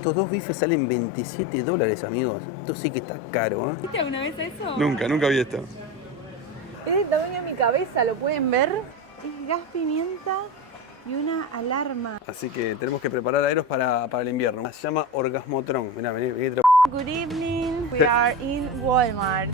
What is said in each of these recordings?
Estos dos bifes salen 27 dólares, amigos. Esto sí que está caro, ¿eh? ¿Viste alguna vez eso? Nunca vi esto. Es del tamaño de mi cabeza, ¿lo pueden ver? Es gas pimienta y una alarma. Así que tenemos que preparar aeros para el invierno. Se llama Orgasmotron. Mirá, vení. Good evening, we are in Walmart.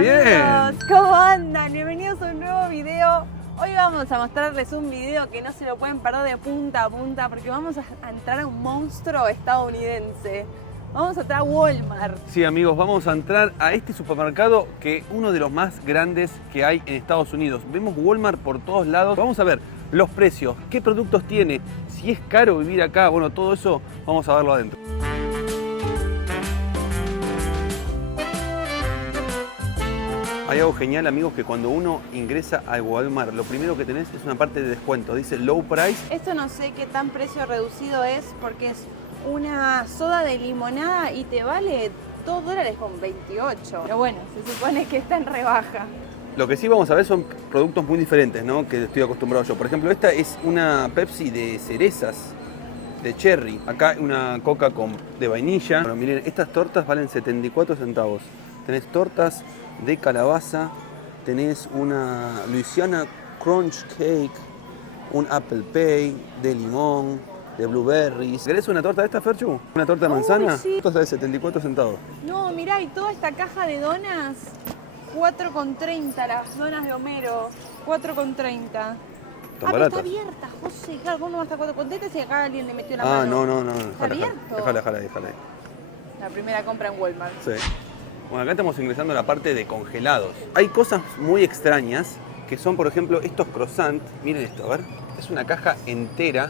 ¡Bien! Amigos, ¿cómo andan? Bienvenidos a un nuevo video. Hoy vamos a mostrarles un video que no se lo pueden perder de punta a punta porque vamos a entrar a un monstruo estadounidense. Vamos a entrar a Walmart. Sí, amigos, vamos a entrar a este supermercado que uno de los más grandes que hay en Estados Unidos. Vemos Walmart por todos lados. Vamos a ver los precios, qué productos tiene, si es caro vivir acá. Bueno, todo eso vamos a verlo adentro. Hay algo genial, amigos, que cuando uno ingresa a Walmart, lo primero que tenés es una parte de descuento. Dice low price. Esto no sé qué tan precio reducido es porque es una soda de limonada y te vale $2.28. Pero bueno, se supone que está en rebaja. Lo que sí vamos a ver son productos muy diferentes, ¿no? Que estoy acostumbrado yo. Por ejemplo, esta es una Pepsi de cerezas, de cherry. Acá una Coca de vainilla. Bueno, miren, estas tortas valen 74 centavos. Tenés tortas de calabaza, tenés una Louisiana Crunch Cake, un Apple Pie de limón, de blueberries. ¿Querés una torta de esta, Ferchu? ¿Una torta de manzana? Sí. Esto sale 74 centavos. No, mirá, y toda esta caja de donas, 4,30 las donas de Homero, 4,30. ¿Están Pero baratas? está abierta, José. Claro, ¿cómo no va a estar 4,30 si acá alguien le metió la Ah, mano? no. ¿Está abierto? Déjala ahí. La primera compra en Walmart. Sí. Bueno, acá estamos ingresando a la parte de congelados. Hay cosas muy extrañas que son, por ejemplo, estos croissants. Miren esto, a ver. Es una caja entera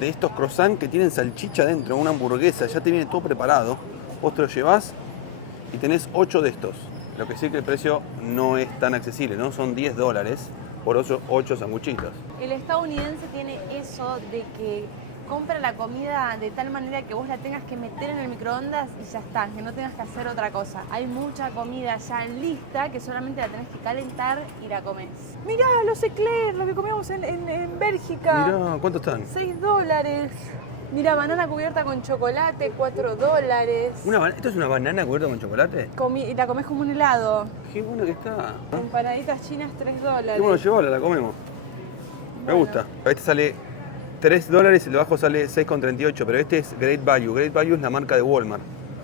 de estos croissants que tienen salchicha dentro, una hamburguesa. Ya te viene todo preparado. Vos te lo llevás y tenés 8 de estos. Lo que sí que el precio no es tan accesible, ¿no? Son 10 dólares por 8 sanguchitos. El estadounidense tiene eso de que compra la comida de tal manera que vos la tengas que meter en el microondas y ya está, que no tengas que hacer otra cosa. Hay mucha comida ya lista que solamente la tenés que calentar y la comés. Mirá, los eclairs, lo que comíamos en Bélgica. Mirá, ¿cuánto están? 6 dólares. Mirá, banana cubierta con chocolate, 4 dólares. ¿Esto es una banana cubierta con chocolate? Y la comés como un helado. Qué bueno que está. Empanaditas chinas, 3 dólares. Qué bueno llevarla, la comemos. Me Bueno. gusta. Este sale 3 dólares y el de abajo sale 6,38, pero este es Great Value. Great Value es la marca de Walmart,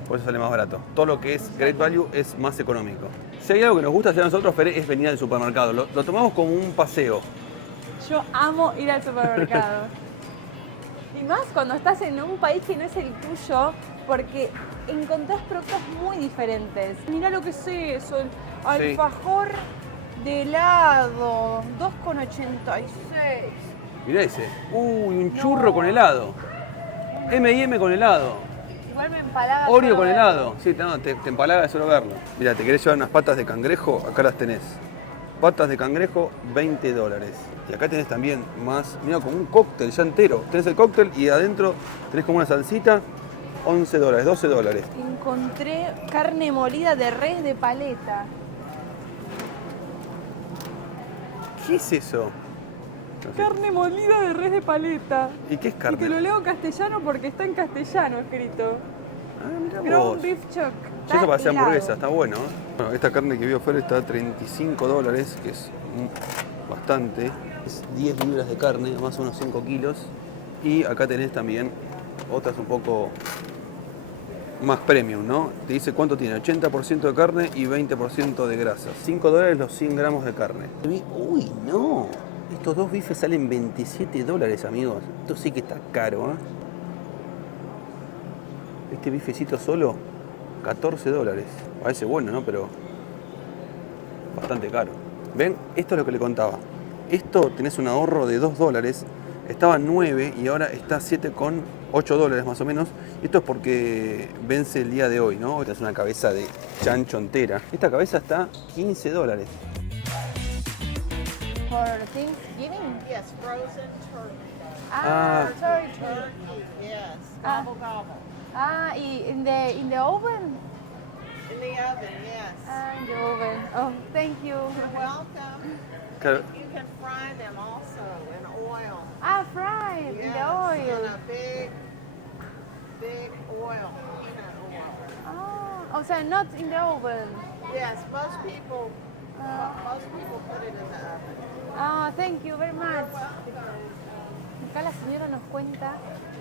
por eso sale más barato. Todo lo que es Great Value es más económico. Si hay algo que nos gusta hacer a nosotros, Fer, es venir al supermercado. Lo tomamos como un paseo. Yo amo ir al supermercado. Y más cuando estás en un país que no es el tuyo, porque encontrás productos muy diferentes. Mirá lo que es eso, el alfajor de helado, 2,86. Mirá ese. Uy, un churro con helado. M&M con helado. Igual me empalaga. Oreo solo con verlo. helado. Sí, te empalaga de solo verlo. Mirá, ¿te querés llevar unas patas de cangrejo? Acá las tenés. Patas de cangrejo, 20 dólares. Y acá tenés también más, mirá, como un cóctel ya entero. Tenés el cóctel y adentro tenés como una salsita, 11 dólares, 12 dólares. Encontré carne molida de res de paleta. ¿Qué es eso? No sé. Carne molida de res de paleta. ¿Y qué es Y carne? te lo leo en castellano porque está en castellano escrito. Ah, mirá vos. Ground beef chuck. Sí, eso para hacer helado. hamburguesa, está bueno. Bueno, esta carne que vio afuera está a 35 dólares, que es bastante. Es 10 libras de carne, más o menos 5 kilos. Y acá tenés también otras un poco más premium, ¿no? Te dice cuánto tiene, 80% de carne y 20% de grasa. 5 dólares los 100 gramos de carne. Uy, no. Estos dos bifes salen 27 dólares, amigos. Esto sí que está caro, ¿eh? Este bifecito solo, 14 dólares. Parece bueno, ¿no? Pero bastante caro. ¿Ven? Esto es lo que le contaba. Esto tenés un ahorro de 2 dólares. Estaba 9 y ahora está 7,8 dólares más o menos. Esto es porque vence el día de hoy, ¿no? Esta es una cabeza de chancho entera. Esta cabeza está 15 dólares. For Thanksgiving? Yes, frozen turkey. Turkey. Turkey, yes. Ah. Gobble, gobble. Y in the oven? In the oven, yes. In the oven. Oh, thank you. You're welcome. Claro. You can fry them also in oil. Fried in Yes, the oil. in a big O sea, not in the oven. Yes, most people put it in the oven. Ah, thank you very much. Acá la señora nos cuenta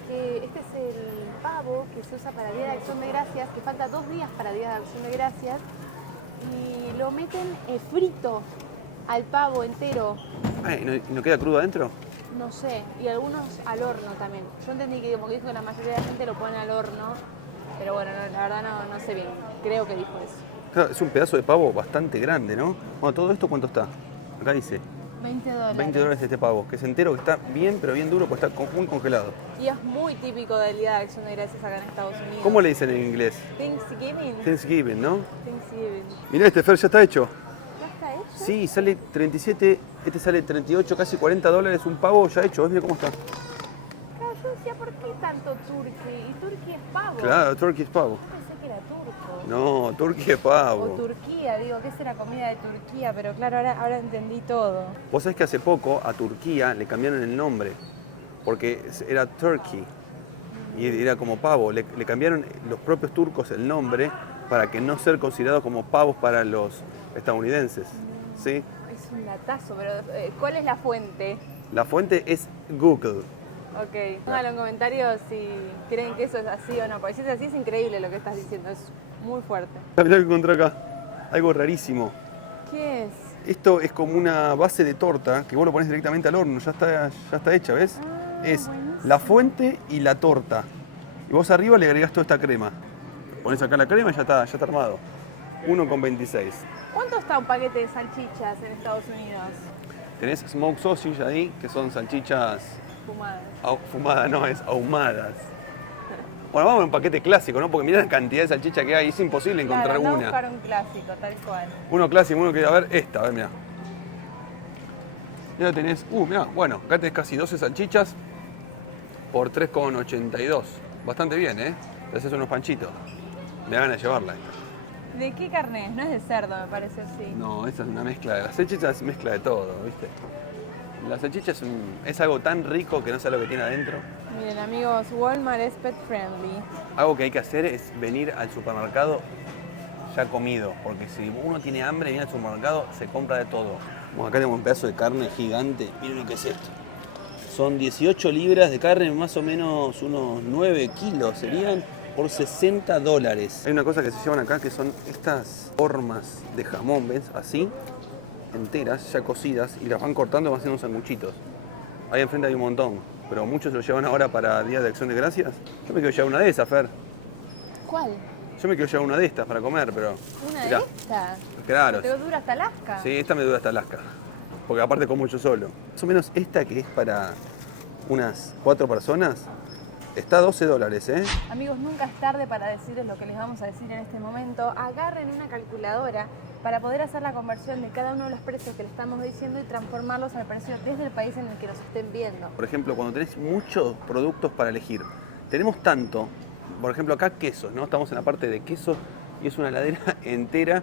que este es el pavo que se usa para Día de Acción de Gracias, que falta 2 días para Día de Acción de Gracias, y lo meten frito al pavo entero. Ay, ¿no queda crudo adentro? No sé, y algunos al horno también. Yo entendí que como dijo que la mayoría de la gente lo pone al horno, pero bueno, la verdad no sé bien, creo que dijo eso. Claro, es un pedazo de pavo bastante grande, ¿no? Bueno, ¿todo esto cuánto está? Acá dice $20. $20 este pavo, que es entero, que está bien, pero bien duro, pues está muy congelado. Y es muy típico del Día de Acción de Gracias acá en Estados Unidos. ¿Cómo le dicen en inglés? Thanksgiving. Thanksgiving, ¿no? Thanksgiving. Mirá, este Fer ya está hecho. ¿Ya está hecho? Sí, sale 37, este sale 38, casi $40, un pavo ya hecho. Mira cómo está. Claro, yo decía, ¿por qué tanto turkey? Y turkey es pavo. Claro, turkey es pavo. Yo pensé que era turco. No, turkey es O pavo. Turquía, digo, ¿qué será comida de Turquía? Pero claro, ahora entendí todo. Vos sabés que hace poco a Turquía le cambiaron el nombre, porque era Turkey y era como pavo. Le cambiaron los propios turcos el nombre para que no ser considerados como pavos para los estadounidenses. ¿Sí? Es un latazo, pero ¿cuál es la fuente? La fuente es Google. Ok, pónganlo en comentarios si creen que eso es así o no, porque si es así es increíble lo que estás diciendo, es muy fuerte. Mirá lo que encontré acá, algo rarísimo. ¿Qué es? Esto es como una base de torta que vos lo pones directamente al horno, ya está hecha, ¿ves? Es buenísimo. la fuente y la torta. Y vos arriba le agregás toda esta crema. Pones acá la crema y ya está armado. 1,26. ¿Cuánto está un paquete de salchichas en Estados Unidos? Tenés smoked sausage ahí, que son salchichas Fumadas. fumadas, no, es ahumadas. Bueno, vamos a un paquete clásico, ¿no? Porque mirá la cantidad de salchicha que hay, es imposible encontrar Claro, anda a una. buscar un clásico, tal cual. Uno clásico, uno que, a ver, esta, a ver, mirá. Ya tenés, mirá, bueno, acá tenés casi 12 salchichas por 3,82. Bastante bien, ¿eh? Te haces unos panchitos. Me da ganas de llevarla. ¿De qué carne es? No es de cerdo, me parece así. No, esta es una mezcla. La salchicha es mezcla de todo, ¿viste? La salchicha es algo tan rico que no sé lo que tiene adentro. Miren, amigos, Walmart es pet friendly. Algo que hay que hacer es venir al supermercado ya comido, porque si uno tiene hambre y viene al supermercado, se compra de todo. Bueno, acá tenemos un pedazo de carne gigante. Miren lo que es esto. Son 18 libras de carne, más o menos unos 9 kilos serían, por $60. Hay una cosa que se llevan acá que son estas hormas de jamón, ¿ves? Así, enteras, ya cocidas, y las van cortando y van haciendo sanguchitos. Ahí enfrente hay un montón, pero muchos se lo llevan ahora para Día de Acción de Gracias. Yo me quiero llevar una de esas, Fer. ¿Cuál? Yo me quiero llevar una de estas para comer, pero... ¿Una mirá, de estas? claro. ¿Te dura hasta Alaska? Sí, esta me dura hasta Alaska. Porque aparte como yo solo. Más o menos esta que es para unas 4 personas, está $12, ¿eh? Amigos, nunca es tarde para decirles lo que les vamos a decir en este momento. Agarren una calculadora para poder hacer la conversión de cada uno de los precios que le estamos diciendo y transformarlos al precio desde el país en el que nos estén viendo. Por ejemplo, cuando tenés muchos productos para elegir, tenemos tanto, por ejemplo acá quesos, ¿no? Estamos en la parte de quesos y es una heladera entera,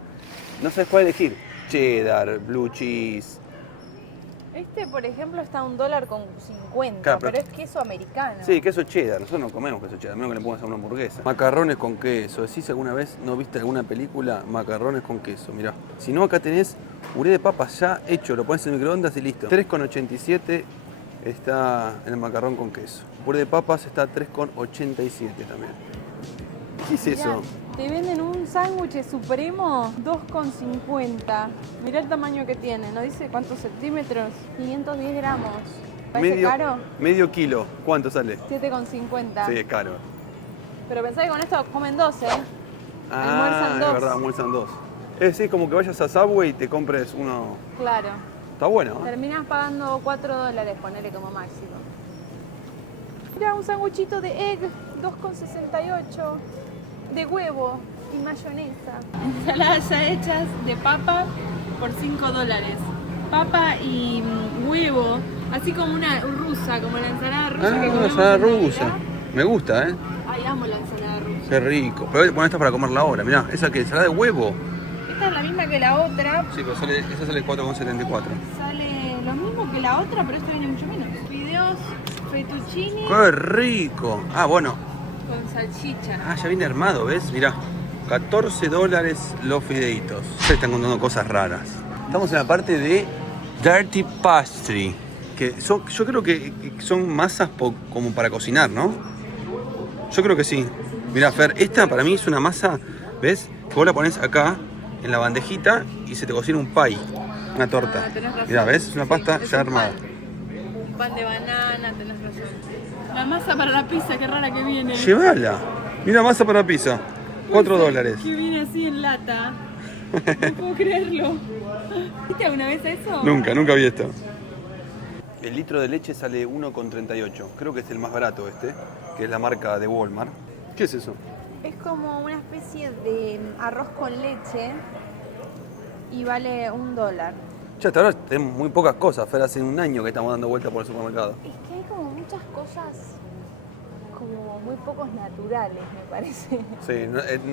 no sabes cuál elegir. Cheddar, blue cheese. Este, por ejemplo, está a $1.50, Claro, pero es queso americano. Sí, queso cheddar, nosotros no comemos queso cheddar, a menos que le pongas a una hamburguesa. Macarrones con queso, ¿decís alguna vez no viste alguna película? Macarrones con queso, mirá. Si no, acá tenés puré de papas ya hecho, lo pones en el microondas y listo. 3,87 está el macarrón con queso. Puré de papas está 3,87 también. ¿Qué es Mirá, eso? te venden un sándwich supremo $2.50. Mirá el tamaño que tiene, ¿no dice cuántos centímetros? 510 gramos. ¿Parece caro? Medio kilo, ¿cuánto sale? $7.50. Sí, es caro. Pero pensá que con esto comen 12, ¿eh? Almuerzan Es dos. verdad, almuerzan 2. Es decir, como que vayas a Subway y te compres uno. Claro. Está bueno, ¿eh? Terminás pagando $4, ponele como máximo. Mirá, un sanguchito de egg, $2.68. De huevo y mayonesa. Ensaladas ya hechas de papa por $5. Papa y huevo, así como una rusa, como la ensalada rusa que comemos ensalada en rusa. Navidad. Me gusta, ¿eh? Ay, amo la ensalada rusa. Qué rico. Pero bueno, esta es para comerla ahora, mirá. Esa que ensalada de huevo. Esta es la misma que la otra. Sí, pero esa sale 4,74. Sale lo mismo que la otra, pero esta viene mucho menos. Fideos fettuccine ¡Qué rico! Ah, bueno. con salchicha. Ah, ya viene armado, ¿ves? Mirá. $14 los fideitos. Se están contando cosas raras. Estamos en la parte de Dirty Pastry, que son, yo creo que son masas como para cocinar, ¿no? Yo creo que sí. Mirá, Fer, esta para mí es una masa, ¿ves? Que vos la pones acá en la bandejita y se te cocina un pie, una torta. Tenés razón. Mirá, ¿ves? Es una pasta es ya un armada. Un pan de banana, tenés razón. La masa para la pizza, qué rara que viene. Llévala. Mira, masa para pizza. $4. Que viene así en lata. No puedo creerlo. ¿Viste alguna vez eso? Nunca vi esto. El litro de leche sale 1,38. Creo que es el más barato este, que es la marca de Walmart. ¿Qué es eso? Es como una especie de arroz con leche y vale $1. Ya hasta ahora tenemos muy pocas cosas. Fer, hace un año que estamos dando vueltas por el supermercado. Es que hay como muchas cosas como muy pocos naturales, me parece. Sí,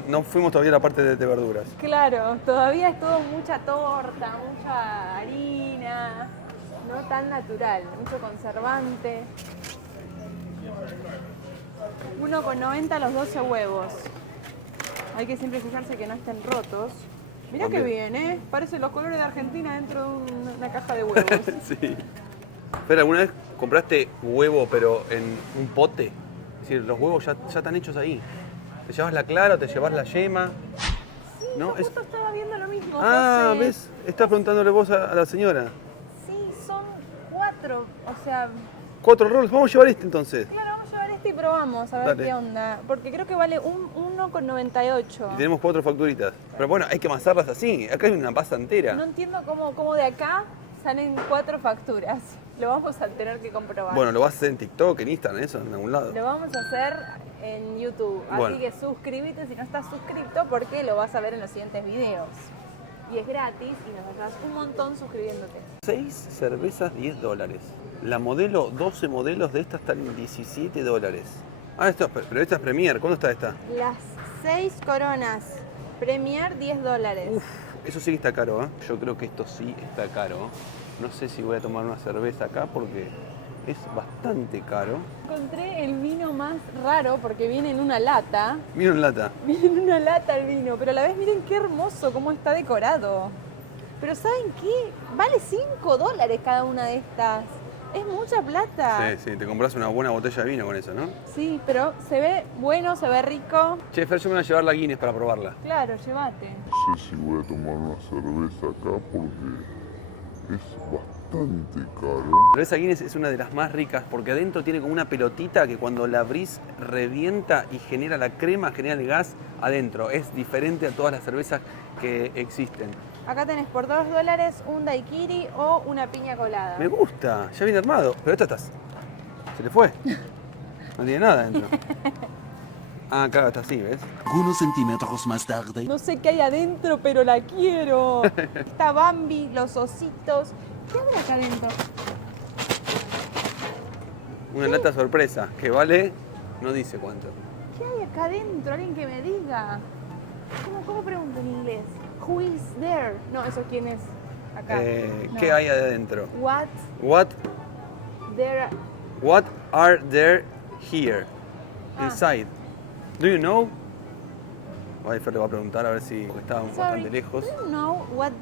no fuimos todavía a la parte de verduras. Claro, todavía es todo mucha torta, mucha harina, no tan natural, mucho conservante. 1,90 los 12 huevos. Hay que siempre fijarse que no estén rotos. Mirá Ok. qué bien, ¿eh? Parecen los colores de Argentina dentro de una caja de huevos. Sí. Fer, ¿alguna vez compraste huevo pero en un pote? Es decir, los huevos ya están hechos ahí. ¿Te llevas la clara o te llevas la yema? No, es... Justo estaba viendo lo mismo. Ah, José. ¿ves? Estás preguntándole vos a la señora. Sí, son 4. O sea, 4 rolls, vamos a llevar este entonces. claro, vamos a llevar este y probamos a ver Dale. qué onda. Porque creo que vale 1,98. Y tenemos 4 facturitas. Pero bueno, hay que amasarlas así. Acá hay una pasta entera. No entiendo cómo de acá salen 4 facturas. Lo vamos a tener que comprobar. Bueno, lo vas a hacer en TikTok, en Instagram, eso, en algún lado. Lo vamos a hacer en YouTube. Bueno. Así que suscríbete si no estás suscrito porque lo vas a ver en los siguientes videos. Y es gratis y nos ayudas un montón suscribiéndote. 6 cervezas, $10. La modelo, 12 modelos de estas están en $17. Ah, pero esta es Premier. ¿Cuándo está esta? Las 6 coronas. Premier $10. Uf, eso sí que está caro, ¿eh? Yo creo que esto sí está caro. No sé si voy a tomar una cerveza acá porque es bastante caro. Encontré el vino más raro porque viene en una lata. Mira en lata. Viene en una lata el vino, pero a la vez miren qué hermoso, cómo está decorado. Pero ¿saben qué? Vale $5 cada una de estas. Es mucha plata. Sí, te compras una buena botella de vino con eso, ¿no? Sí, pero se ve bueno, se ve rico. Che, Fer, yo me voy a llevar la Guinness para probarla. Claro, llévate. No sé si voy a tomar una cerveza acá porque es bastante caro. Pero esa Guinness es una de las más ricas porque adentro tiene como una pelotita que cuando la abrís revienta y genera la crema, genera el gas adentro. Es diferente a todas las cervezas que existen. Acá tenés por $2 un daiquiri o una piña colada. Me gusta, ya viene armado. Pero esta se le fue. No tiene nada adentro. Ah, claro, está así, ¿ves? Algunos centímetros más tarde. No sé qué hay adentro, pero la quiero. Está Bambi, los ositos. ¿Qué hay acá adentro? Una lata sorpresa que vale, no dice cuánto. ¿Qué hay acá adentro? Alguien que me diga. ¿Cómo pregunto en inglés? Who is there? No, eso quién es. Acá. No. ¿Qué hay adentro? What What there? are there here? Ah. Inside. Do you know? Ahí Fer le va a preguntar a ver si porque estaba Sorry, bastante lejos. do you know what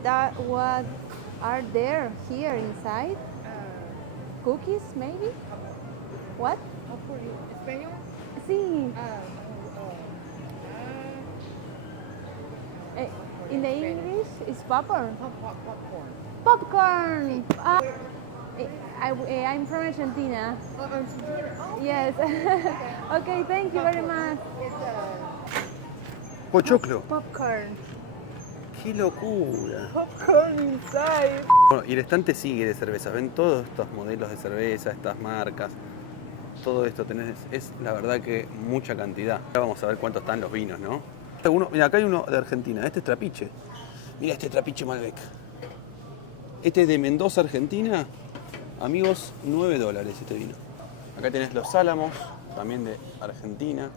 are there here inside? Cookies, maybe? What? ¿Español? Sí. In the English, it's popcorn. Popcorn. Popcorn. I'm from Argentina. Oh, Argentina. Oh, Yes. Okay, thank you very much. Pochoclo. Popcorn. ¡Qué locura! Popcorn inside. Bueno, y el estante sigue de cervezas. Ven todos estos modelos de cerveza, estas marcas. Todo esto tenés, es la verdad que mucha cantidad. Ahora vamos a ver cuántos están los vinos, ¿no? Mira, acá hay uno de Argentina. Este es Trapiche. Mira este Trapiche Malbec. Este es de Mendoza, Argentina. Amigos, $9 este vino. Acá tenés los Álamos, también de Argentina.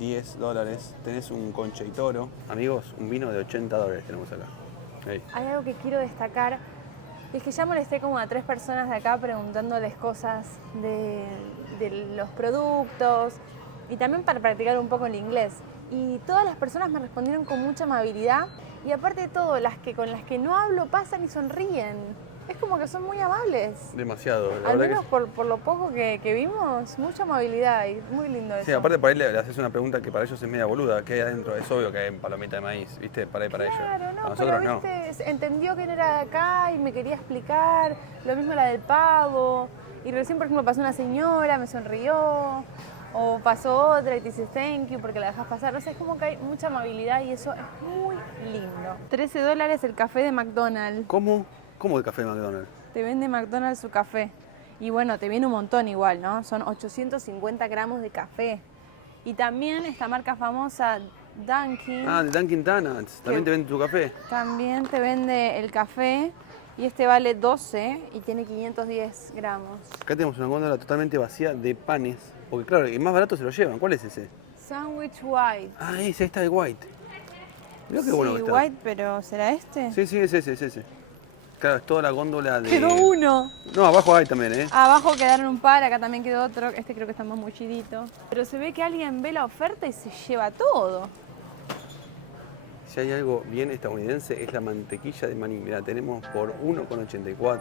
$10. Tenés un Concha y Toro. Amigos, un vino de $80 tenemos acá. Ahí. Hay algo que quiero destacar. Es que ya molesté como a 3 personas de acá preguntándoles cosas de los productos y también para practicar un poco el inglés. Y todas las personas me respondieron con mucha amabilidad. Y aparte de todo, con las que no hablo pasan y sonríen. Es como que son muy amables. Demasiado, la Al verdad menos por lo poco que vimos, mucha amabilidad y muy lindo eso. Sí, aparte para ahí le haces una pregunta que para ellos es media boluda. ¿Qué hay adentro? Es obvio que hay palomita de maíz, ¿viste? Para ahí para ellos. Claro, no, A nosotros pero no. viste, entendió que era de acá y me quería explicar. Lo mismo la del pavo. Y recién, por ejemplo, pasó una señora, me sonrió. O pasó otra y te dice thank you porque la dejas pasar. O sea, es como que hay mucha amabilidad y eso es muy lindo. $13 el café de McDonald's. ¿Cómo? ¿Cómo el café de McDonald's? Te vende McDonald's su café. Y bueno, te viene un montón igual, ¿no? Son 850 gramos de café. Y también esta marca famosa, Dunkin'. Ah, de Dunkin' Donuts. También te vende tu café. También te vende el café. Y este vale 12 y tiene 510 gramos. Acá tenemos una góndola totalmente vacía de panes. Porque claro, el más barato se lo llevan. ¿Cuál es ese? Sandwich White. Ah, ese, está de White. Mirá qué bueno que Sí, está. White, pero ¿será este? Sí, es ese. Claro, es toda la góndola de... Quedó uno. No, abajo hay también, ¿eh? Abajo quedaron un par, acá también quedó otro. Este creo que está más muchidito. Pero se ve que alguien ve la oferta y se lleva todo. Si hay algo bien estadounidense es la mantequilla de maní. Mirá, tenemos por 1,84.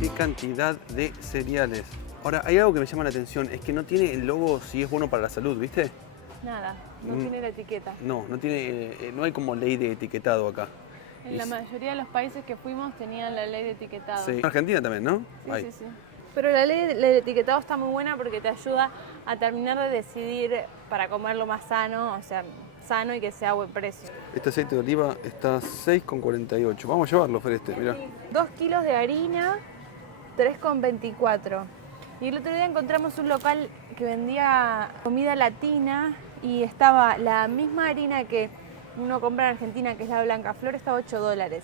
Qué cantidad de cereales. Ahora, hay algo que me llama la atención, es que no tiene el logo si es bueno para la salud, ¿viste? Nada, no tiene la etiqueta. No tiene, no hay como ley de etiquetado acá. En la mayoría de los países que fuimos tenían la ley de etiquetado. Sí. En Argentina también, ¿no? Sí, Hay. sí. Pero la ley de etiquetado está muy buena porque te ayuda a terminar de decidir para comer lo más sano, o sea, sano y que sea a buen precio. Este aceite de oliva está 6,48. Vamos a llevarlo, Fereste, mirá. 2 kilos de harina, 3,24. Y el otro día encontramos un local que vendía comida latina y estaba la misma harina que uno compra en Argentina, que es la Blanca Flor, está a $8.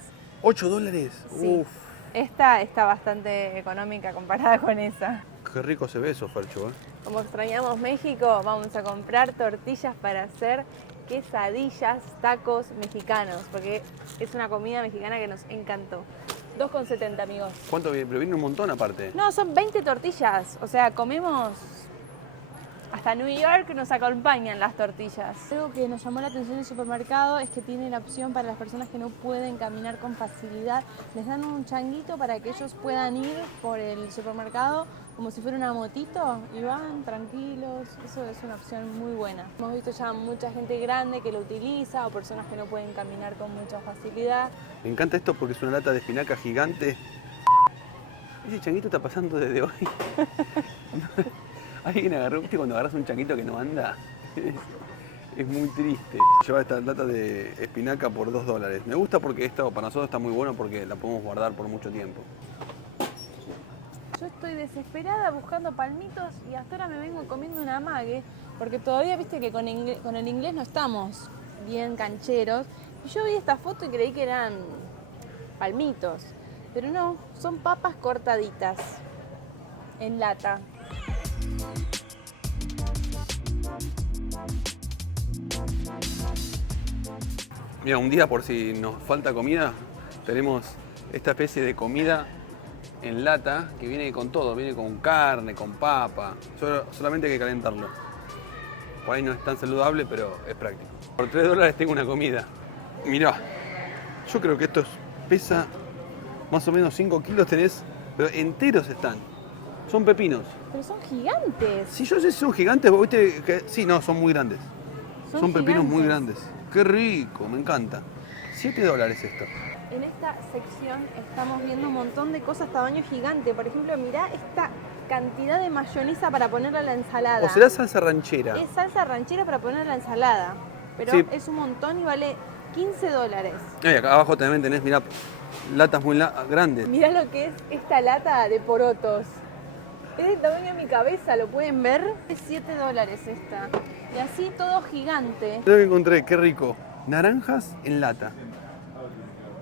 ¿$8? Sí. Uf, Esta está bastante económica comparada con esa. qué rico se ve eso, Fercho, ¿eh? Como extrañamos México, vamos a comprar tortillas para hacer quesadillas, tacos mexicanos, porque es una comida mexicana que nos encantó. 2,70, amigos. ¿Cuánto viene? Pero viene un montón aparte. No, son 20 tortillas. O sea, comemos... Hasta New York nos acompañan las tortillas. Algo que nos llamó la atención del supermercado es que tiene la opción para las personas que no pueden caminar con facilidad. Les dan un changuito para que ellos puedan ir por el supermercado como si fuera una motito y van tranquilos. Eso es una opción muy buena. Hemos visto ya mucha gente grande que lo utiliza o personas que no pueden caminar con mucha facilidad. Me encanta esto porque es una lata de espinaca gigante. Ese changuito está pasando desde hoy. Alguien agarró, ¿viste cuando agarras un changuito que no anda? Es muy triste. Lleva esta lata de espinaca por $2. Me gusta porque esto para nosotros está muy bueno porque la podemos guardar por mucho tiempo. Yo estoy desesperada buscando palmitos y hasta ahora me vengo comiendo una amague porque todavía viste que con el inglés no estamos bien cancheros. Y yo vi esta foto y creí que eran palmitos, pero no, son papas cortaditas en lata. Mira, un día por si nos falta comida, tenemos esta especie de comida en lata que viene con todo, viene con carne, con papa, solamente hay que calentarlo. Por ahí no es tan saludable, pero es práctico. Por $3 tengo una comida. Mirá, yo creo que esto pesa más o menos 5 kilos tenés, pero enteros están. Son pepinos. Pero son gigantes. Si yo sé si son gigantes, vos viste que... Sí, no, son muy grandes. Son pepinos muy grandes. Qué rico, me encanta. $7 esto. En esta sección estamos viendo un montón de cosas tamaño gigante. Por ejemplo, mirá esta cantidad de mayonesa para ponerle a la ensalada. O será salsa ranchera. Es salsa ranchera para poner a la ensalada. Pero Sí. es un montón y vale $15. Ay, acá abajo también tenés, mirá, latas muy grandes. Mirá lo que es esta lata de porotos. Es del tamaño de mi cabeza, ¿lo pueden ver? Es $7 esta. Y así todo gigante. Lo que encontré, qué rico. Naranjas en lata.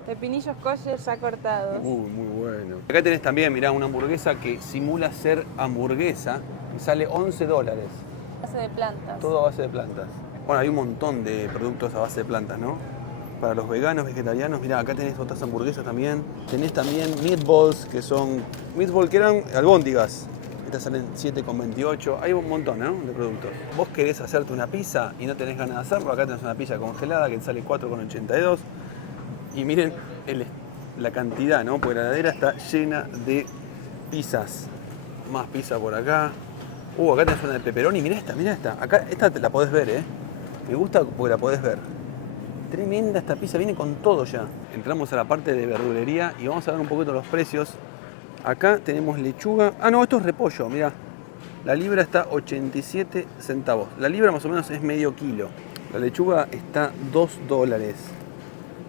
Pepinillos kosher ya cortados. Muy bueno. Acá tenés también, mirá, una hamburguesa que simula ser hamburguesa y sale $11. Base de plantas. Todo a base de plantas. Bueno, hay un montón de productos a base de plantas, ¿no? para los veganos, vegetarianos. Mirá, acá tenés otras hamburguesas también. Tenés también meatballs, que son... Meatballs que eran albóndigas. Estas salen 7,28. Hay un montón, ¿no?, de productos. Vos querés hacerte una pizza y no tenés ganas de hacerlo. Acá tenés una pizza congelada que te sale 4,82. Y miren la cantidad, ¿no? Porque la heladera está llena de pizzas. Más pizza por acá. Acá tenés una de pepperoni. Mirá esta. Acá esta te la podés ver, ¿eh? Me gusta porque la podés ver. Tremenda esta pizza, viene con todo ya. Entramos a la parte de verdulería y vamos a ver un poquito los precios. Acá tenemos lechuga. Ah, no, esto es repollo, mirá. La libra está 87 centavos. La libra más o menos es medio kilo. La lechuga está $2.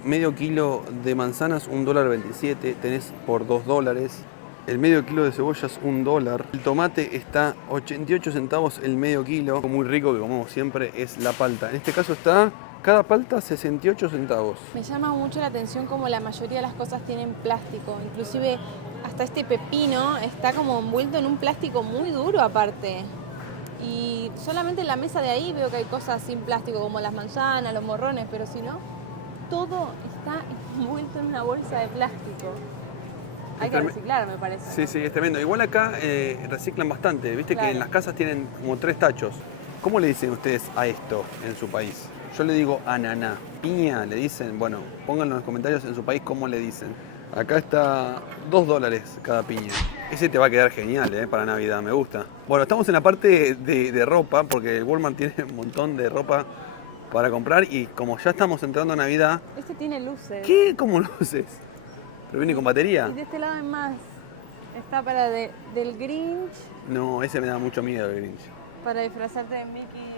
Medio kilo de manzanas, $1.27. Tenés por $2. El medio kilo de cebollas, $1. El tomate está 88 centavos el medio kilo. Algo muy rico que comemos siempre es la palta. En este caso está cada palta 68 centavos. Me llama mucho la atención como la mayoría de las cosas tienen plástico. Inclusive hasta este pepino está como envuelto en un plástico muy duro aparte. Y solamente en la mesa de ahí veo que hay cosas sin plástico como las manzanas, los morrones, pero si no, todo está envuelto en una bolsa de plástico. Hay que reciclar, me parece. Sí, es tremendo. Igual acá reciclan bastante. Viste que en las casas tienen como 3 tachos. ¿Cómo le dicen ustedes a esto en su país? Yo le digo ananá. Piña le dicen, bueno, pónganlo en los comentarios en su país cómo le dicen. Acá está $2 cada piña. Ese te va a quedar genial, para Navidad, me gusta. Bueno, estamos en la parte de ropa, porque el Walmart tiene un montón de ropa para comprar y como ya estamos entrando a Navidad... Este tiene luces. ¿Qué? ¿Cómo luces? ¿Pero viene con batería? Y de este lado hay más. Está para del Grinch. No, ese me da mucho miedo, el Grinch. Para disfrazarte de Mickey.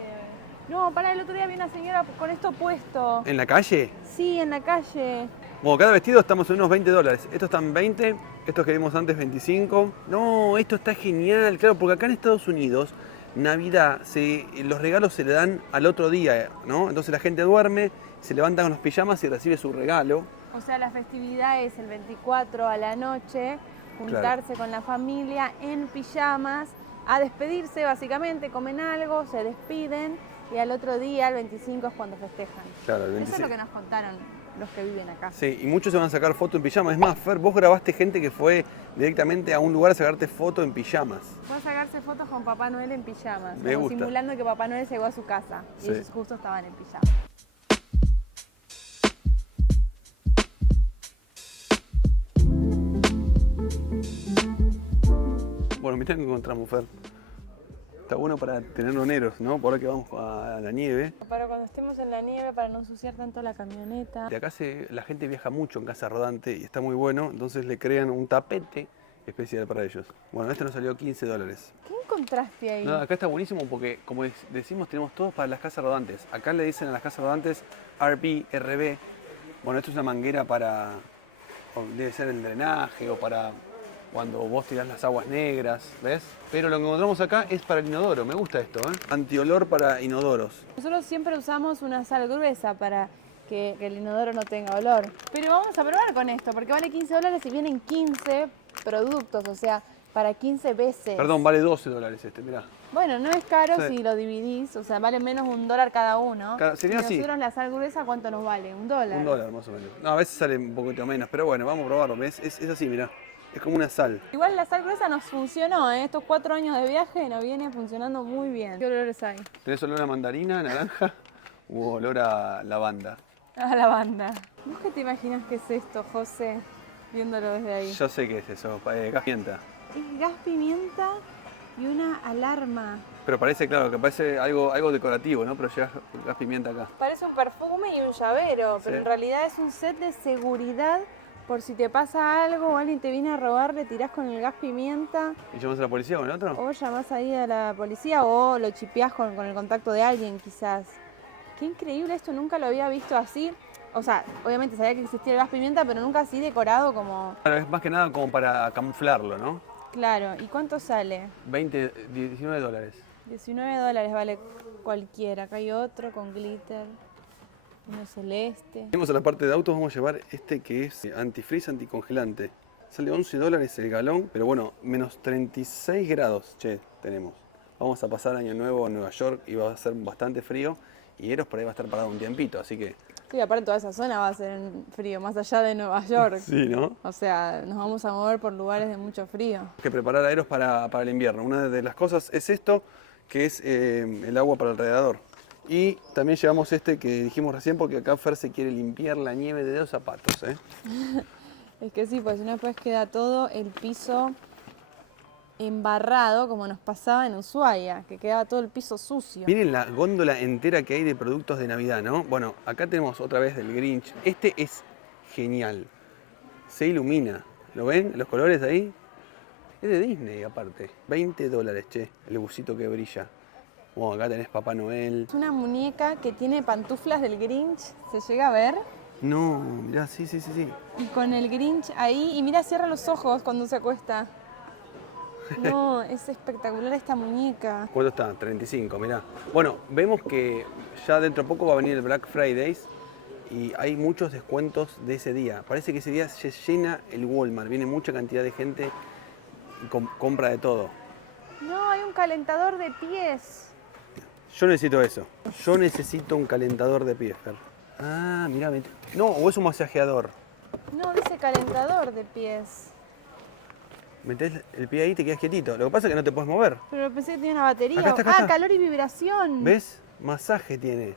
No, el otro día vi una señora con esto puesto. ¿En la calle? Sí, en la calle. Bueno, cada vestido estamos en unos $20. Estos están 20, estos que vimos antes 25. No, esto está genial, claro, porque acá en Estados Unidos, Navidad, los regalos se le dan al otro día, ¿no? Entonces la gente duerme, se levanta con los pijamas y recibe su regalo. O sea, la festividad es el 24 a la noche, juntarse con la familia en pijamas, a despedirse básicamente, comen algo, se despiden y al otro día, el 25, es cuando festejan. Claro, el 25. Eso es lo que nos contaron los que viven acá. Sí, y muchos se van a sacar fotos en pijama. Es más, Fer, vos grabaste gente que fue directamente a un lugar a sacarte fotos en pijamas. Fue a sacarse fotos con Papá Noel en pijamas, Me gusta. simulando que Papá Noel llegó a su casa y ellos justo estaban en pijamas. Bueno, mirá que encontramos, Fer. Está bueno para tener loneros, ¿no? Por ahora que vamos a la nieve. Para cuando estemos en la nieve, para no ensuciar tanto la camioneta. De acá la gente viaja mucho en casa rodante y está muy bueno, entonces le crean un tapete especial para ellos. Bueno, este nos salió $15. ¿Qué encontraste ahí? No, acá está buenísimo porque, como decimos, tenemos todos para las casas rodantes. Acá le dicen a las casas rodantes RB, RB. Bueno, esto es una manguera para, debe ser el drenaje o para cuando vos tirás las aguas negras, ¿ves? Pero lo que encontramos acá es para el inodoro, me gusta esto, ¿eh? Antiolor para inodoros. Nosotros siempre usamos una sal gruesa para que el inodoro no tenga olor. Pero vamos a probar con esto, porque vale $15 y vienen 15 productos, o sea, para 15 veces. Perdón, vale $12 este, mirá. Bueno, no es caro Sí. si lo dividís, o sea, vale menos $1 cada uno. Sería así. Nosotros la sal gruesa, ¿cuánto nos vale? $1. $1 más o menos. No, a veces sale un poquito menos, pero bueno, vamos a probarlo. ¿Ves? Es así, mirá. Es como una sal. Igual la sal gruesa nos funcionó, ¿eh? Estos 4 años de viaje nos viene funcionando muy bien. ¿Qué olores hay? ¿Tenés olor a mandarina, naranja u olor a lavanda? A lavanda. ¿Vos qué te imaginas que es esto, José? Viéndolo desde ahí. Yo sé qué es eso, gas pimienta. Es gas pimienta y una alarma. Pero parece, claro, que parece algo decorativo, ¿no? Pero lleva gas pimienta acá. Parece un perfume y un llavero, pero Sí. en realidad es un set de seguridad por si te pasa algo o alguien te viene a robar, le tirás con el gas pimienta ¿Y llamás a la policía con el otro? o llamás ahí a la policía o lo chipeás con el contacto de alguien quizás. Qué increíble esto, nunca lo había visto así. O sea, obviamente sabía que existía el gas pimienta, pero nunca así decorado como... Claro, es más que nada como para camuflarlo, ¿no? Claro, ¿y cuánto sale? $19. $19 vale cualquiera. Acá hay otro con glitter, uno celeste. Venimos a la parte de autos, vamos a llevar este que es antifreeze anticongelante. Sale $11 el galón, pero bueno, menos 36 grados, che, tenemos. Vamos a pasar Año Nuevo en Nueva York y va a ser bastante frío y Eros por ahí va a estar parado un tiempito, así que Sí, aparte toda esa zona va a ser frío, más allá de Nueva York. Sí, ¿no? O sea, nos vamos a mover por lugares de mucho frío. Que preparar aeros para el invierno. Una de las cosas es esto, que es el agua para el radiador. Y también llevamos este que dijimos recién porque acá Fer se quiere limpiar la nieve de los zapatos, ¿eh? Es que sí, pues si no después queda todo el piso embarrado, como nos pasaba en Ushuaia, que quedaba todo el piso sucio. Miren la góndola entera que hay de productos de Navidad, ¿no? Bueno, acá tenemos otra vez del Grinch. Este es genial. Se ilumina. ¿Lo ven? Los colores ahí. Es de Disney aparte. $20, che. El busito que brilla. Bueno, acá tenés Papá Noel. Es una muñeca que tiene pantuflas del Grinch, ¿se llega a ver? No, mirá, sí. Y con el Grinch ahí, y mira, cierra los ojos cuando se acuesta. No, es espectacular esta muñeca. ¿Cuánto está? 35, mirá. Bueno, vemos que ya dentro de poco va a venir el Black Fridays y hay muchos descuentos de ese día. Parece que ese día se llena el Walmart, viene mucha cantidad de gente y compra de todo. No, hay un calentador de pies. Yo necesito eso. Yo necesito un calentador de pies, Fer. Ah, mirá. No, o es un masajeador. No, dice calentador de pies. Metés el pie ahí y te quedas quietito. Lo que pasa es que no te puedes mover. Pero pensé que tenía una batería. Acá está. Calor y vibración. ¿Ves? Masaje tiene.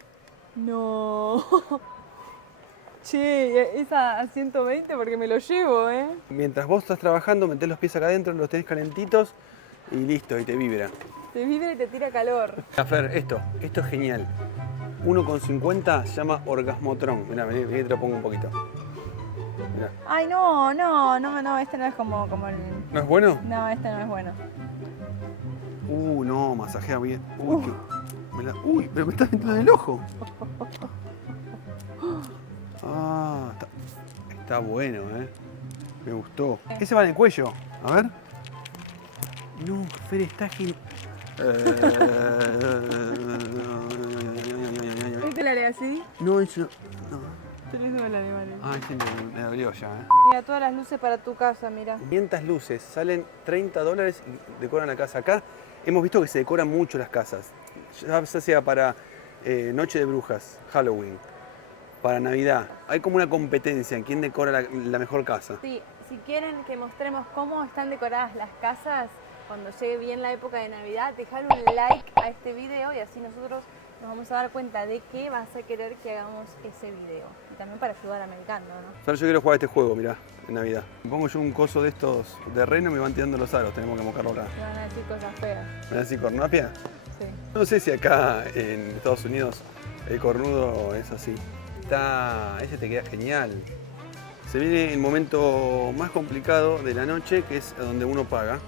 No. Che, esa a 120 porque me lo llevo, ¿eh? Mientras vos estás trabajando, metés los pies acá adentro, los tenés calentitos y listo, y te vibra. Te vibra y te tira calor. Fer, esto es genial. 1,50 se llama Orgasmotron. Mirá, vení, te lo pongo un poquito. Mirá. Ay, no, este no es como el... ¿No es bueno? No, este no es bueno. No, masajea bien. Uy, pero me estás metiendo en el ojo. Ah, está bueno, Me gustó. Ese va en el cuello. A ver. No, Fer, está genial. ¿Este lo haré así? No, eso no. $3, vale. Ay, sí, me dolió ya, Mira, todas las luces para tu casa, mira. 500 luces, salen $30 y decoran la casa. Acá hemos visto que se decoran mucho las casas. Ya sea para Noche de Brujas, Halloween, para Navidad. Hay como una competencia en quién decora la mejor casa. Sí, si quieren que mostremos cómo están decoradas las casas, cuando llegue bien la época de Navidad, dejale un like a este video y así nosotros nos vamos a dar cuenta de que vas a querer que hagamos ese video. Y también para ayudar a Mercando, ¿no? Pero yo quiero jugar a este juego, mirá, en Navidad. Me pongo yo un coso de estos de reno y me van tirando los aros, tenemos que mojarlo acá. Te van a decir cosas feas. ¿Me van a decir cornapia? Sí. No sé si acá en Estados Unidos el cornudo es así. Ese te queda genial. Se viene el momento más complicado de la noche, que es donde uno paga.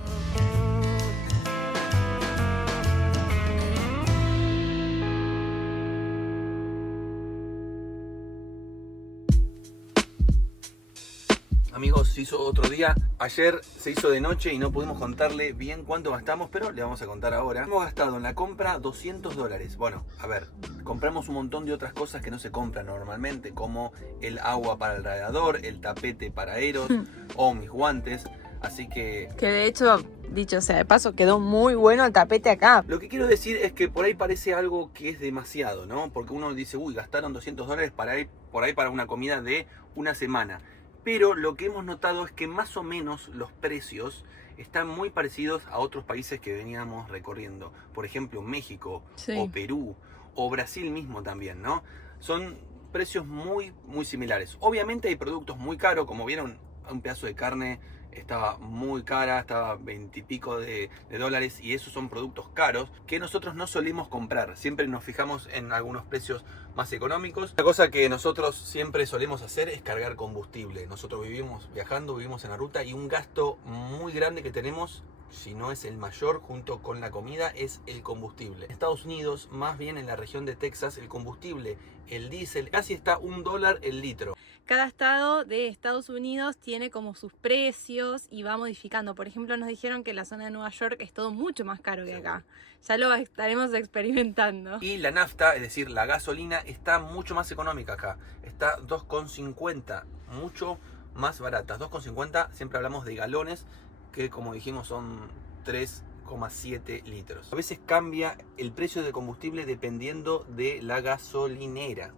Amigos, se hizo otro día. Ayer se hizo de noche y no pudimos contarle bien cuánto gastamos, pero le vamos a contar ahora. Hemos gastado en la compra $200. Bueno, a ver, compramos un montón de otras cosas que no se compran normalmente, como el agua para el radiador, el tapete para aeros o mis guantes. Así que de hecho, dicho sea de paso, quedó muy bueno el tapete acá. lo que quiero decir es que por ahí parece algo que es demasiado, ¿no? Porque uno dice, uy, gastaron $200 por ahí para una comida de una semana. Pero lo que hemos notado es que más o menos los precios están muy parecidos a otros países que veníamos recorriendo. Por ejemplo, México, Sí. o Perú, o Brasil mismo también, ¿no? Son precios muy, muy similares. Obviamente hay productos muy caros, como vieron, un pedazo de carne estaba muy cara, estaba 20 y pico de dólares, y esos son productos caros que nosotros no solemos comprar. Siempre nos fijamos en algunos precios más económicos. Una cosa que nosotros siempre solemos hacer es cargar combustible. Nosotros vivimos viajando, vivimos en la ruta, y un gasto muy grande que tenemos, si no es el mayor junto con la comida, es el combustible. En Estados Unidos, más bien en la región de Texas, el combustible, el diésel, casi está $1 el litro. Cada estado de Estados Unidos tiene como sus precios y va modificando. Por ejemplo, nos dijeron que la zona de Nueva York es todo mucho más caro que acá. Ya lo estaremos experimentando. Y la nafta, es decir, la gasolina, está mucho más económica acá. Está $2,50, mucho más barata. $2,50, siempre hablamos de galones, que como dijimos son 3,5 3,7 litros. A veces cambia el precio del combustible dependiendo de la gasolinera.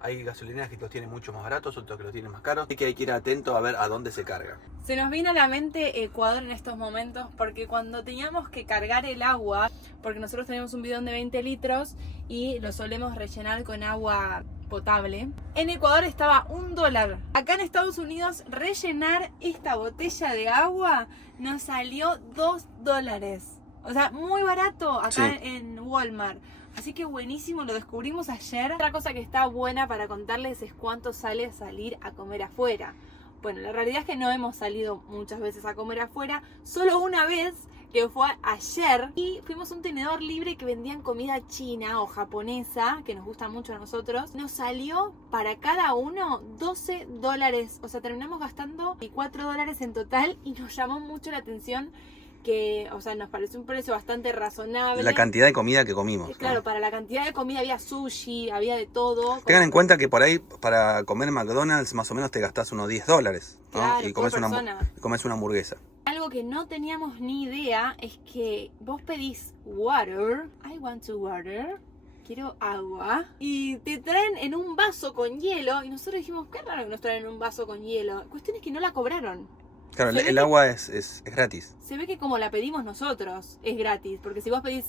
Hay gasolineras que los tienen mucho más baratos, otros que los tienen más caros, así que hay que ir atento a ver a dónde se carga. Se nos vino a la mente Ecuador en estos momentos porque cuando teníamos que cargar el agua, porque nosotros tenemos un bidón de 20 litros y lo solemos rellenar con agua potable, en Ecuador estaba $1. Acá en Estados Unidos rellenar esta botella de agua nos salió $2. O sea, muy barato acá Sí. en Walmart. Así que buenísimo, lo descubrimos ayer. Otra cosa que está buena para contarles es cuánto sale salir a comer afuera. Bueno, la realidad es que no hemos salido muchas veces a comer afuera, solo una vez, que fue ayer, y fuimos a un tenedor libre que vendían comida china o japonesa, que nos gusta mucho a nosotros. Nos salió para cada uno $12, o sea, terminamos gastando $4 en total y nos llamó mucho la atención que, o sea, nos pareció un precio bastante razonable. La cantidad de comida que comimos, ¿no? Claro, para la cantidad de comida había sushi, había de todo. Tengan en cuenta que por ahí para comer McDonald's más o menos te gastás unos $10, ¿no? Claro, Y comes por persona. comes una hamburguesa. Algo que no teníamos ni idea es que vos pedís water, I want to water, quiero agua, y te traen en un vaso con hielo, y nosotros dijimos, qué raro que nos traen en un vaso con hielo. La cuestión es que no la cobraron. Claro, Se ve el que- agua es gratis. Se ve que como la pedimos nosotros, es gratis, porque si vos pedís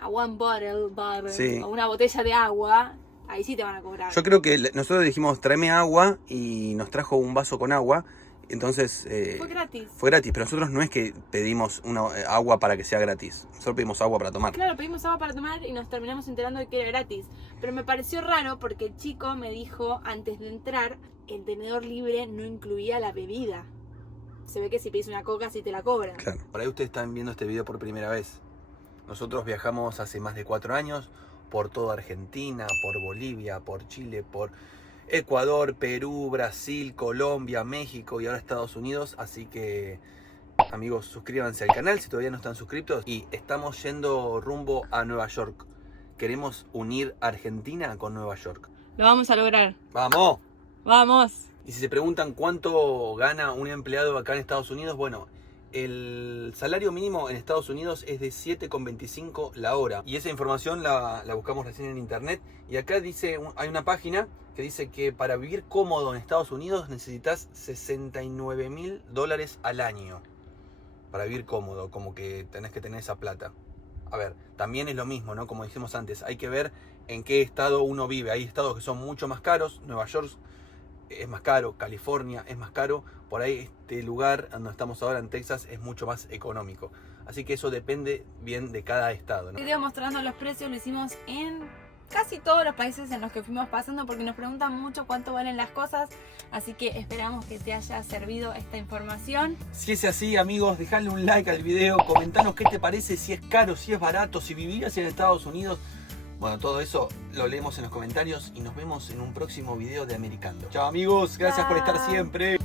a one bottle, Sí. o una botella de agua, ahí sí te van a cobrar. Yo creo que nosotros dijimos tráeme agua y nos trajo un vaso con agua. Entonces Fue gratis. fue gratis, pero nosotros no es que pedimos agua para que sea gratis. Solo pedimos agua para tomar. Claro, pedimos agua para tomar y nos terminamos enterando de que era gratis. Pero me pareció raro porque el chico me dijo antes de entrar, el tenedor libre no incluía la bebida. Se ve que si pedís una coca sí te la cobran. Claro. Por ahí ustedes están viendo este video por primera vez. Nosotros viajamos hace más de 4 años por toda Argentina, por Bolivia, por Chile, por Ecuador, Perú, Brasil, Colombia, México y ahora Estados Unidos. Así que, amigos, suscríbanse al canal si todavía no están suscritos. Y estamos yendo rumbo a Nueva York. Queremos unir Argentina con Nueva York. Lo vamos a lograr. ¡Vamos! ¡Vamos! Y si se preguntan cuánto gana un empleado acá en Estados Unidos, bueno, el salario mínimo en Estados Unidos es de 7,25 la hora. Y esa información la buscamos recién en internet. Y acá dice, hay una página que dice que para vivir cómodo en Estados Unidos necesitas $69.000 al año. Para vivir cómodo, como que tenés que tener esa plata. A ver, también es lo mismo, ¿no? Como dijimos antes, hay que ver en qué estado uno vive. Hay estados que son mucho más caros. Nueva York es más caro, California es más caro, por ahí este lugar donde estamos ahora en Texas es mucho más económico. Así que eso depende bien de cada estado, ¿no? El video mostrando los precios lo hicimos en casi todos los países en los que fuimos pasando porque nos preguntan mucho cuánto valen las cosas, así que esperamos que te haya servido esta información. Si es así, amigos, dejale un like al video, comentanos qué te parece, si es caro, si es barato, si vivirías en Estados Unidos. Bueno, todo eso lo leemos en los comentarios y nos vemos en un próximo video de Americando. Chao amigos, gracias por estar siempre.